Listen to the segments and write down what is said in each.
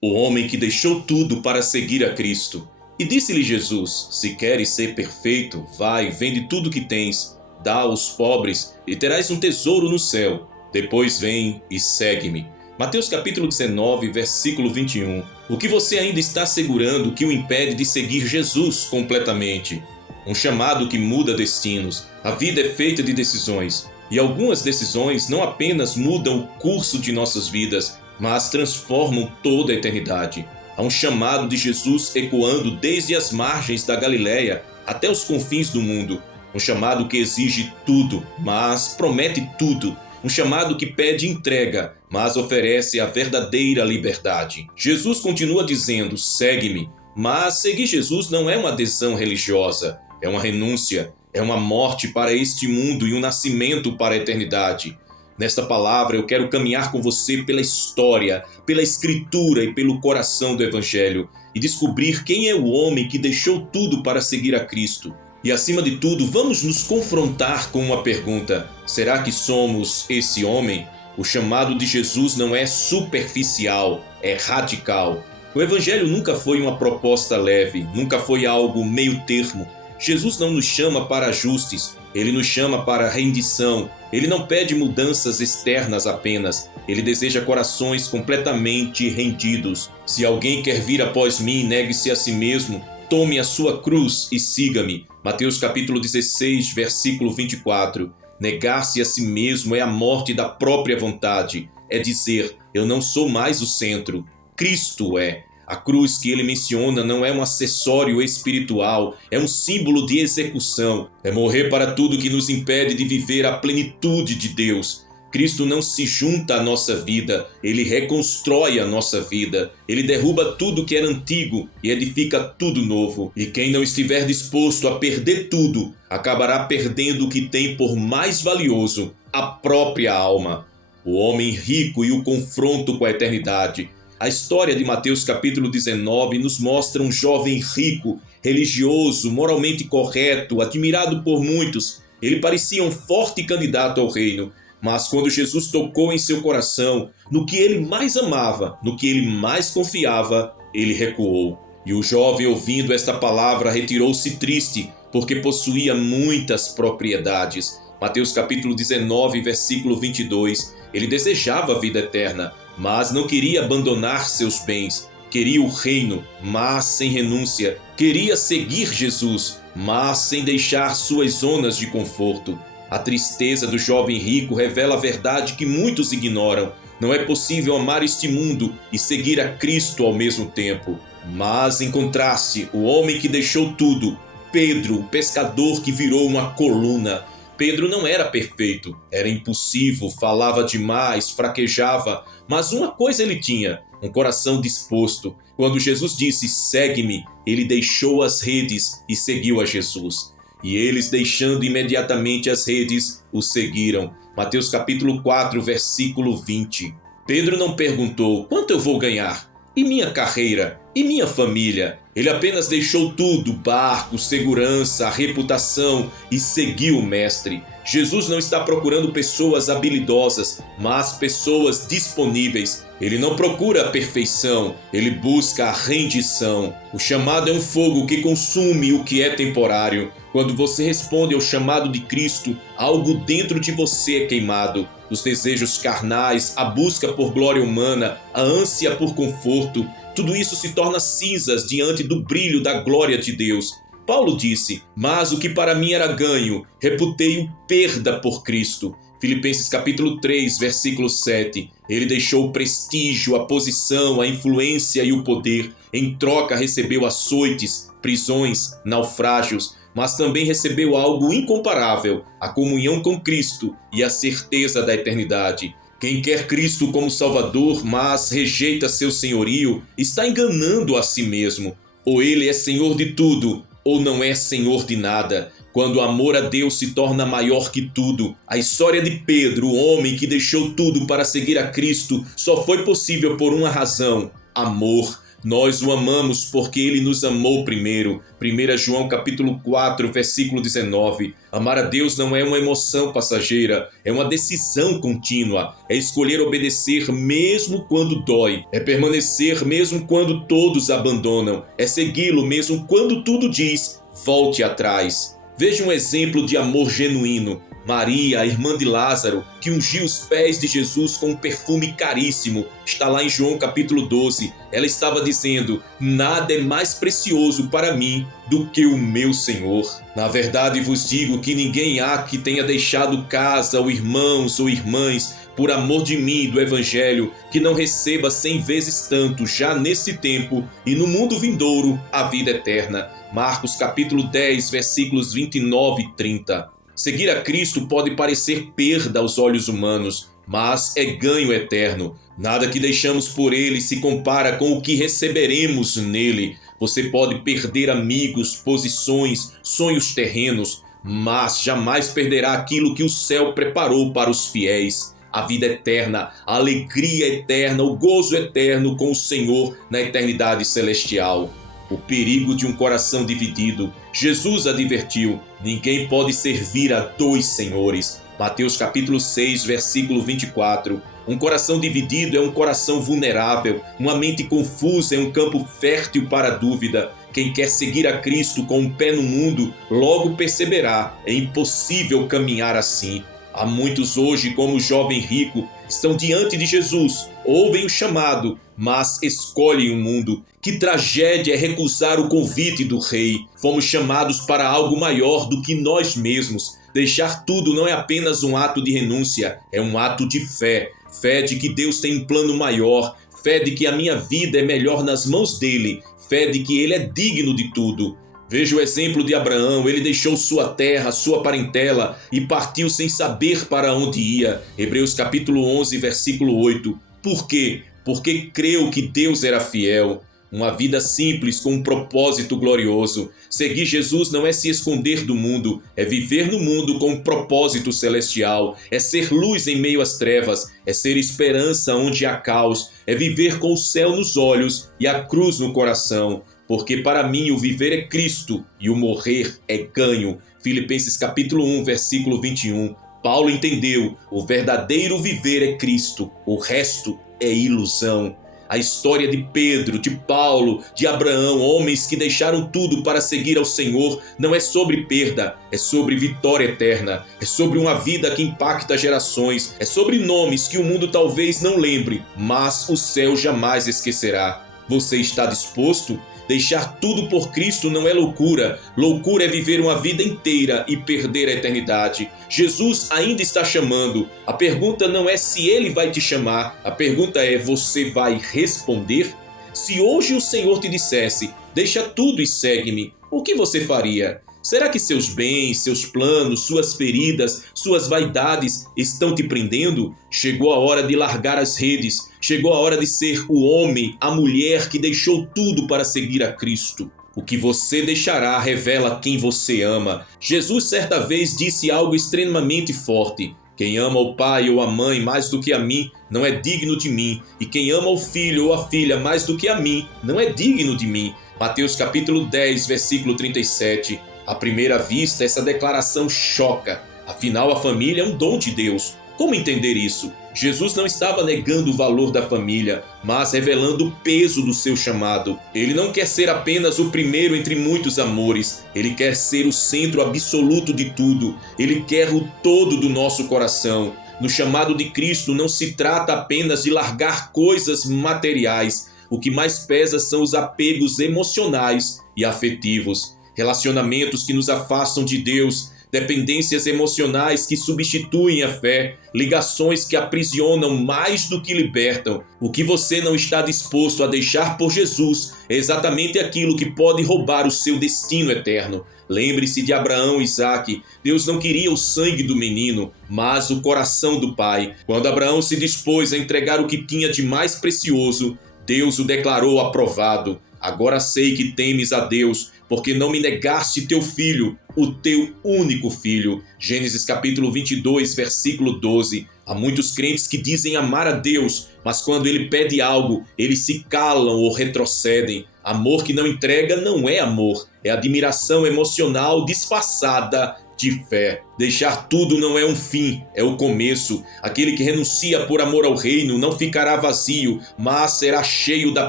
o homem que deixou tudo para seguir a Cristo. E disse-lhe Jesus: se queres ser perfeito, vai, vende tudo que tens, dá aos pobres e terás um tesouro no céu. Depois vem e segue-me. Mateus capítulo 19, versículo 21. O que você ainda está segurando que o impede de seguir Jesus completamente? Um chamado que muda destinos. A vida é feita de decisões. E algumas decisões não apenas mudam o curso de nossas vidas, mas transformam toda a eternidade. Há um chamado de Jesus ecoando desde as margens da Galileia até os confins do mundo. Um chamado que exige tudo, mas promete tudo. Um chamado que pede entrega, mas oferece a verdadeira liberdade. Jesus continua dizendo: segue-me. Mas seguir Jesus não é uma adesão religiosa, é uma renúncia, é uma morte para este mundo e um nascimento para a eternidade. Nesta palavra eu quero caminhar com você pela história, pela escritura e pelo coração do Evangelho e descobrir quem é o homem que deixou tudo para seguir a Cristo. E acima de tudo, vamos nos confrontar com uma pergunta: será que somos esse homem? O chamado de Jesus não é superficial, é radical. O Evangelho nunca foi uma proposta leve, nunca foi algo meio termo. Jesus não nos chama para ajustes, ele nos chama para rendição. Ele não pede mudanças externas apenas, ele deseja corações completamente rendidos. Se alguém quer vir após mim, negue-se a si mesmo, tome a sua cruz e siga-me. Mateus capítulo 16, versículo 24. Negar-se a si mesmo é a morte da própria vontade. É dizer: eu não sou mais o centro, Cristo é. A cruz que ele menciona não é um acessório espiritual, é um símbolo de execução. É morrer para tudo que nos impede de viver a plenitude de Deus. Cristo não se junta à nossa vida, ele reconstrói a nossa vida. Ele derruba tudo que era antigo e edifica tudo novo. E quem não estiver disposto a perder tudo, acabará perdendo o que tem por mais valioso, a própria alma. O homem rico e o confronto com a eternidade. A história de Mateus capítulo 19 nos mostra um jovem rico, religioso, moralmente correto, admirado por muitos. Ele parecia um forte candidato ao reino. Mas quando Jesus tocou em seu coração, no que ele mais amava, no que ele mais confiava, ele recuou. E o jovem, ouvindo esta palavra, retirou-se triste, porque possuía muitas propriedades. Mateus capítulo 19, versículo 22. Ele desejava a vida eterna, mas não queria abandonar seus bens. Queria o reino, mas sem renúncia. Queria seguir Jesus, mas sem deixar suas zonas de conforto. A tristeza do jovem rico revela a verdade que muitos ignoram. Não é possível amar este mundo e seguir a Cristo ao mesmo tempo. Mas, em contraste, o homem que deixou tudo, Pedro, o pescador que virou uma coluna. Pedro não era perfeito, era impulsivo, falava demais, fraquejava, mas uma coisa ele tinha: um coração disposto. Quando Jesus disse: segue-me, ele deixou as redes e seguiu a Jesus. E eles, deixando imediatamente as redes, o seguiram. Mateus capítulo 4, versículo 20. Pedro não perguntou: quanto eu vou ganhar? E minha carreira? E minha família? Ele apenas deixou tudo, barco, segurança, a reputação, e seguiu o Mestre. Jesus não está procurando pessoas habilidosas, mas pessoas disponíveis. Ele não procura a perfeição, ele busca a rendição. O chamado é um fogo que consume o que é temporário. Quando você responde ao chamado de Cristo, algo dentro de você é queimado. Os desejos carnais, a busca por glória humana, a ânsia por conforto, tudo isso se torna cinzas diante do brilho da glória de Deus. Paulo disse: mas o que para mim era ganho, reputei-o perda por Cristo. Filipenses capítulo 3, versículo 7. Ele deixou o prestígio, a posição, a influência e o poder. Em troca recebeu açoites, prisões, naufrágios, mas também recebeu algo incomparável: a comunhão com Cristo e a certeza da eternidade. Quem quer Cristo como Salvador, mas rejeita seu senhorio, está enganando a si mesmo. Ou ele é senhor de tudo, ou não é senhor de nada. Quando o amor a Deus se torna maior que tudo. A história de Pedro, o homem que deixou tudo para seguir a Cristo, só foi possível por uma razão: amor. Nós o amamos porque ele nos amou primeiro. 1 João capítulo 4, versículo 19. Amar a Deus não é uma emoção passageira, é uma decisão contínua. É escolher obedecer mesmo quando dói. É permanecer mesmo quando todos abandonam. É segui-lo mesmo quando tudo diz: volte atrás. Veja um exemplo de amor genuíno. Maria, a irmã de Lázaro, que ungiu os pés de Jesus com um perfume caríssimo, está lá em João capítulo 12. Ela estava dizendo: nada é mais precioso para mim do que o meu Senhor. Na verdade vos digo que ninguém há que tenha deixado casa, ou irmãos ou irmãs, por amor de mim e do Evangelho, que não receba 100 vezes tanto já nesse tempo e no mundo vindouro a vida eterna. Marcos capítulo 10, versículos 29 e 30. Seguir a Cristo pode parecer perda aos olhos humanos, mas é ganho eterno. Nada que deixamos por ele se compara com o que receberemos nele. Você pode perder amigos, posições, sonhos terrenos, mas jamais perderá aquilo que o céu preparou para os fiéis. A vida eterna, a alegria eterna, o gozo eterno com o Senhor na eternidade celestial. O perigo de um coração dividido. Jesus advertiu: ninguém pode servir a dois senhores. Mateus capítulo 6, versículo 24. Um coração dividido é um coração vulnerável. Uma mente confusa é um campo fértil para a dúvida. Quem quer seguir a Cristo com um pé no mundo, logo perceberá: é impossível caminhar assim. Há muitos hoje, como o jovem rico, estão diante de Jesus, ouvem o chamado, mas escolhem o mundo. Que tragédia é recusar o convite do Rei. Fomos chamados para algo maior do que nós mesmos. Deixar tudo não é apenas um ato de renúncia, é um ato de fé. Fé de que Deus tem um plano maior, fé de que a minha vida é melhor nas mãos dele, fé de que ele é digno de tudo. Veja o exemplo de Abraão. Ele deixou sua terra, sua parentela e partiu sem saber para onde ia. Hebreus capítulo 11, versículo 8. Por quê? Porque creu que Deus era fiel. Uma vida simples com um propósito glorioso. Seguir Jesus não é se esconder do mundo, é viver no mundo com um propósito celestial, é ser luz em meio às trevas, é ser esperança onde há caos, é viver com o céu nos olhos e a cruz no coração. Porque para mim o viver é Cristo e o morrer é ganho. Filipenses capítulo 1, versículo 21. Paulo entendeu: o verdadeiro viver é Cristo, o resto é ilusão. A história de Pedro, de Paulo, de Abraão, homens que deixaram tudo para seguir ao Senhor, não é sobre perda, é sobre vitória eterna, é sobre uma vida que impacta gerações, é sobre nomes que o mundo talvez não lembre, mas o céu jamais esquecerá. Você está disposto? Deixar tudo por Cristo não é loucura. Loucura é viver uma vida inteira e perder a eternidade. Jesus ainda está chamando. A pergunta não é se ele vai te chamar. A pergunta é: você vai responder? Se hoje o Senhor te dissesse: deixa tudo e segue-me, o que você faria? Será que seus bens, seus planos, suas feridas, suas vaidades estão te prendendo? Chegou a hora de largar as redes. Chegou a hora de ser o homem, a mulher que deixou tudo para seguir a Cristo. O que você deixará revela quem você ama. Jesus certa vez disse algo extremamente forte: quem ama o pai ou a mãe mais do que a mim, não é digno de mim. E quem ama o filho ou a filha mais do que a mim, não é digno de mim. Mateus capítulo 10, versículo 37. À primeira vista, essa declaração choca. Afinal, a família é um dom de Deus. Como entender isso? Jesus não estava negando o valor da família, mas revelando o peso do seu chamado. Ele não quer ser apenas o primeiro entre muitos amores. Ele quer ser o centro absoluto de tudo. Ele quer o todo do nosso coração. No chamado de Cristo não se trata apenas de largar coisas materiais. O que mais pesa são os apegos emocionais e afetivos. Relacionamentos que nos afastam de Deus, dependências emocionais que substituem a fé, ligações que aprisionam mais do que libertam. O que você não está disposto a deixar por Jesus é exatamente aquilo que pode roubar o seu destino eterno. Lembre-se de Abraão e Isaque. Deus não queria o sangue do menino, mas o coração do pai. Quando Abraão se dispôs a entregar o que tinha de mais precioso, Deus o declarou aprovado. Agora sei que temes a Deus, porque não me negaste teu filho, o teu único filho. Gênesis capítulo 22, versículo 12. Há muitos crentes que dizem amar a Deus, mas quando Ele pede algo, eles se calam ou retrocedem. Amor que não entrega não é amor, é admiração emocional disfarçada de fé. Deixar tudo não é um fim, é o começo. Aquele que renuncia por amor ao reino não ficará vazio, mas será cheio da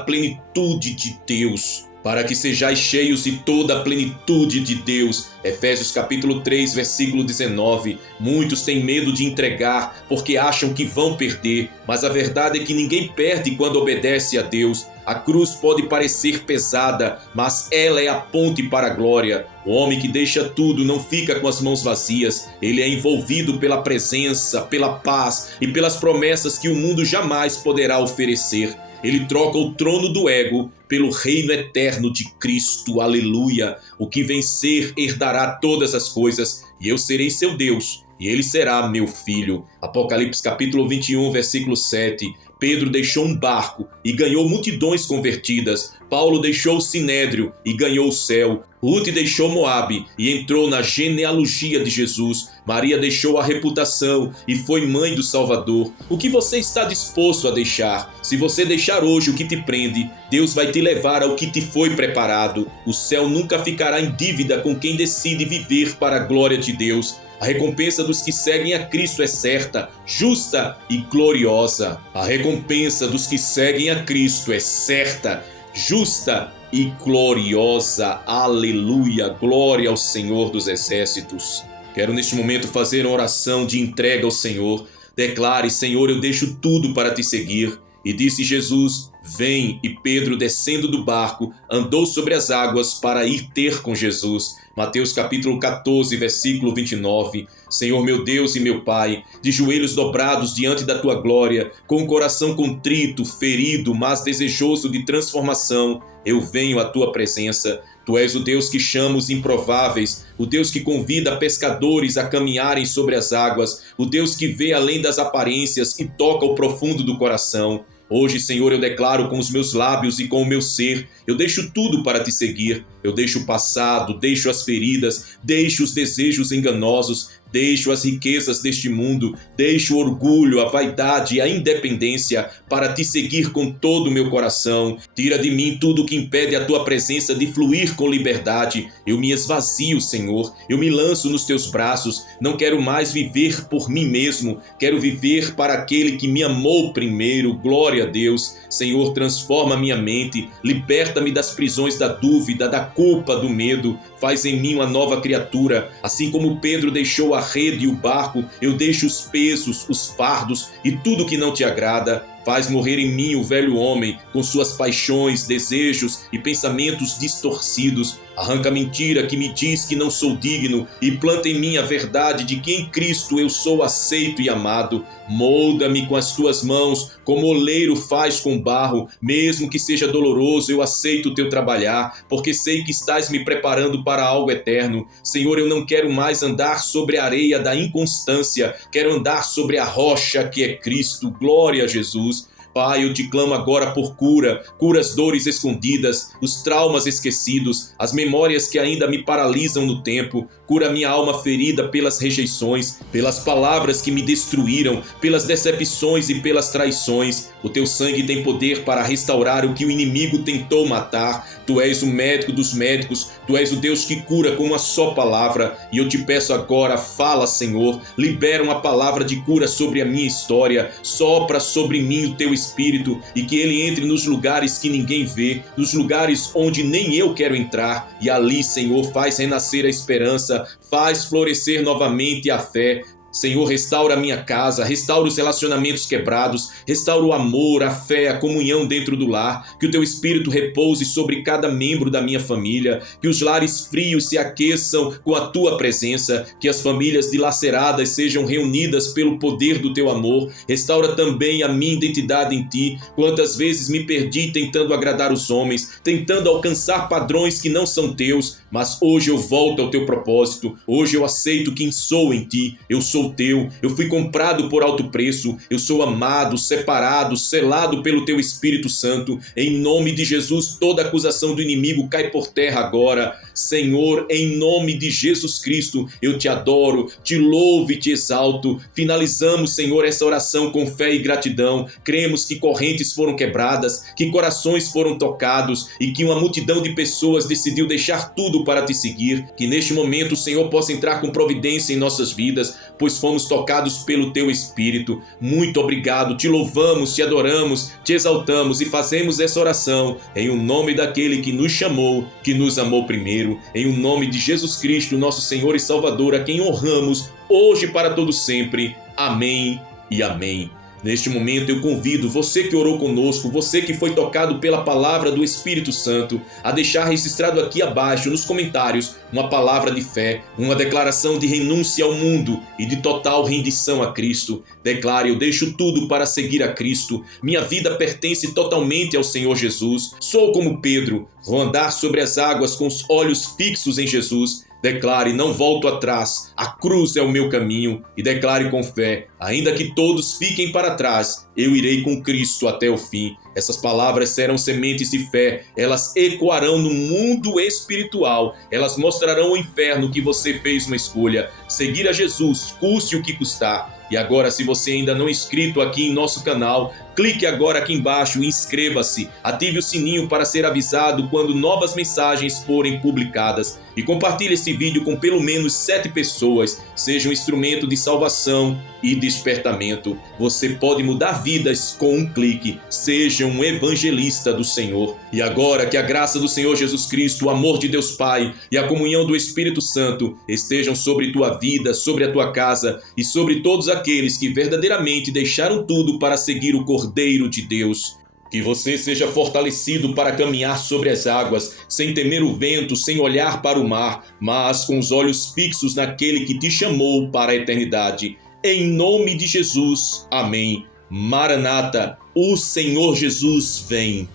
plenitude de Deus. Para que sejais cheios de toda a plenitude de Deus. Efésios capítulo 3, versículo 19. Muitos têm medo de entregar porque acham que vão perder, mas a verdade é que ninguém perde quando obedece a Deus. A cruz pode parecer pesada, mas ela é a ponte para a glória. O homem que deixa tudo não fica com as mãos vazias. Ele é envolvido pela presença, pela paz e pelas promessas que o mundo jamais poderá oferecer. Ele troca o trono do ego pelo reino eterno de Cristo. Aleluia! O que vencer herdará todas as coisas, e eu serei seu Deus, e ele será meu filho. Apocalipse capítulo 21, versículo 7. Pedro deixou um barco e ganhou multidões convertidas. Paulo deixou o sinédrio e ganhou o céu. Ruth deixou Moabe e entrou na genealogia de Jesus. Maria deixou a reputação e foi mãe do Salvador. O que você está disposto a deixar? Se você deixar hoje o que te prende, Deus vai te levar ao que te foi preparado. O céu nunca ficará em dívida com quem decide viver para a glória de Deus. A recompensa dos que seguem a Cristo é certa, justa e gloriosa. A recompensa dos que seguem a Cristo é certa, justa e gloriosa. Aleluia! Glória ao Senhor dos Exércitos. Quero neste momento fazer uma oração de entrega ao Senhor. Declare: Senhor, eu deixo tudo para te seguir. E disse Jesus: vem. E Pedro, descendo do barco, andou sobre as águas para ir ter com Jesus. Mateus capítulo 14, versículo 29. Senhor meu Deus e meu Pai, de joelhos dobrados diante da tua glória, com o coração contrito, ferido, mas desejoso de transformação, eu venho à tua presença. Tu és o Deus que chama os improváveis, o Deus que convida pescadores a caminharem sobre as águas, o Deus que vê além das aparências e toca o profundo do coração. Hoje, Senhor, eu declaro com os meus lábios e com o meu ser, eu deixo tudo para te seguir. Eu deixo o passado, deixo as feridas, deixo os desejos enganosos, deixo as riquezas deste mundo, deixo o orgulho, a vaidade e a independência para te seguir com todo o meu coração. Tira de mim tudo que impede a tua presença de fluir com liberdade. Eu me esvazio, Senhor. Eu me lanço nos teus braços. Não quero mais viver por mim mesmo. Quero viver para aquele que me amou primeiro. Glória a Deus. Senhor, transforma minha mente. Liberta-me das prisões da dúvida, da culpa, do medo. Faz em mim uma nova criatura. Assim como Pedro deixou a rede e o barco, eu deixo os pesos, os fardos e tudo que não te agrada. Faz morrer em mim o velho homem, com suas paixões, desejos e pensamentos distorcidos. Arranca a mentira que me diz que não sou digno e planta em mim a verdade de que em Cristo eu sou aceito e amado. Molda-me com as tuas mãos, como o oleiro faz com barro. Mesmo que seja doloroso, eu aceito o teu trabalhar, porque sei que estás me preparando para algo eterno. Senhor, eu não quero mais andar sobre a areia da inconstância, quero andar sobre a rocha que é Cristo. Glória a Jesus. Pai, eu te clamo agora por cura as dores escondidas, os traumas esquecidos, as memórias que ainda me paralisam no tempo. Cura minha alma ferida pelas rejeições, pelas palavras que me destruíram, pelas decepções e pelas traições. O teu sangue tem poder para restaurar o que o inimigo tentou matar. Tu és o médico dos médicos, tu és o Deus que cura com uma só palavra. E eu te peço agora, fala, Senhor, libera uma palavra de cura sobre a minha história, sopra sobre mim o teu Espírito e que ele entre nos lugares que ninguém vê, nos lugares onde nem eu quero entrar. E ali, Senhor, faz renascer a esperança, faz florescer novamente a fé. Senhor, restaura a minha casa, restaura os relacionamentos quebrados, restaura o amor, a fé, a comunhão dentro do lar, que o teu Espírito repouse sobre cada membro da minha família, que os lares frios se aqueçam com a tua presença, que as famílias dilaceradas sejam reunidas pelo poder do teu amor. Restaura também a minha identidade em ti. Quantas vezes me perdi tentando agradar os homens, tentando alcançar padrões que não são teus, mas hoje eu volto ao teu propósito, hoje eu aceito quem sou em ti. Eu sou sou teu, eu fui comprado por alto preço, eu sou amado, separado, selado pelo teu Espírito Santo. Em nome de Jesus, toda acusação do inimigo cai por terra agora. Senhor, em nome de Jesus Cristo, eu te adoro, te louvo e te exalto. Finalizamos, Senhor, essa oração com fé e gratidão. Cremos que correntes foram quebradas, que corações foram tocados e que uma multidão de pessoas decidiu deixar tudo para te seguir. Que neste momento o Senhor possa entrar com providência em nossas vidas, pois fomos tocados pelo teu Espírito. Muito obrigado, te louvamos, te adoramos, te exaltamos e fazemos essa oração em o nome daquele que nos chamou, que nos amou primeiro, em o nome de Jesus Cristo, nosso Senhor e Salvador, a quem honramos hoje e para todo sempre. Amém e amém. Neste momento eu convido você que orou conosco, você que foi tocado pela palavra do Espírito Santo, a deixar registrado aqui abaixo nos comentários uma palavra de fé, uma declaração de renúncia ao mundo e de total rendição a Cristo. Declare: eu deixo tudo para seguir a Cristo, minha vida pertence totalmente ao Senhor Jesus, sou como Pedro, vou andar sobre as águas com os olhos fixos em Jesus. Declare: não volto atrás, a cruz é o meu caminho. E declare com fé: ainda que todos fiquem para trás, eu irei com Cristo até o fim. Essas palavras serão sementes de fé, elas ecoarão no mundo espiritual, elas mostrarão ao inferno que você fez uma escolha. Seguir a Jesus, custe o que custar. E agora, se você ainda não é inscrito aqui em nosso canal, clique agora aqui embaixo e inscreva-se. Ative o sininho para ser avisado quando novas mensagens forem publicadas. E compartilhe este vídeo com pelo menos 7 pessoas. Seja um instrumento de salvação e despertamento. Você pode mudar vidas com um clique. Seja um evangelista do Senhor. E agora, que a graça do Senhor Jesus Cristo, o amor de Deus Pai e a comunhão do Espírito Santo estejam sobre tua vida, sobre a tua casa e sobre todos aqueles que verdadeiramente deixaram tudo para seguir o Cordeiro de Deus. Que você seja fortalecido para caminhar sobre as águas, sem temer o vento, sem olhar para o mar, mas com os olhos fixos naquele que te chamou para a eternidade. Em nome de Jesus. Amém. Maranata, o Senhor Jesus vem.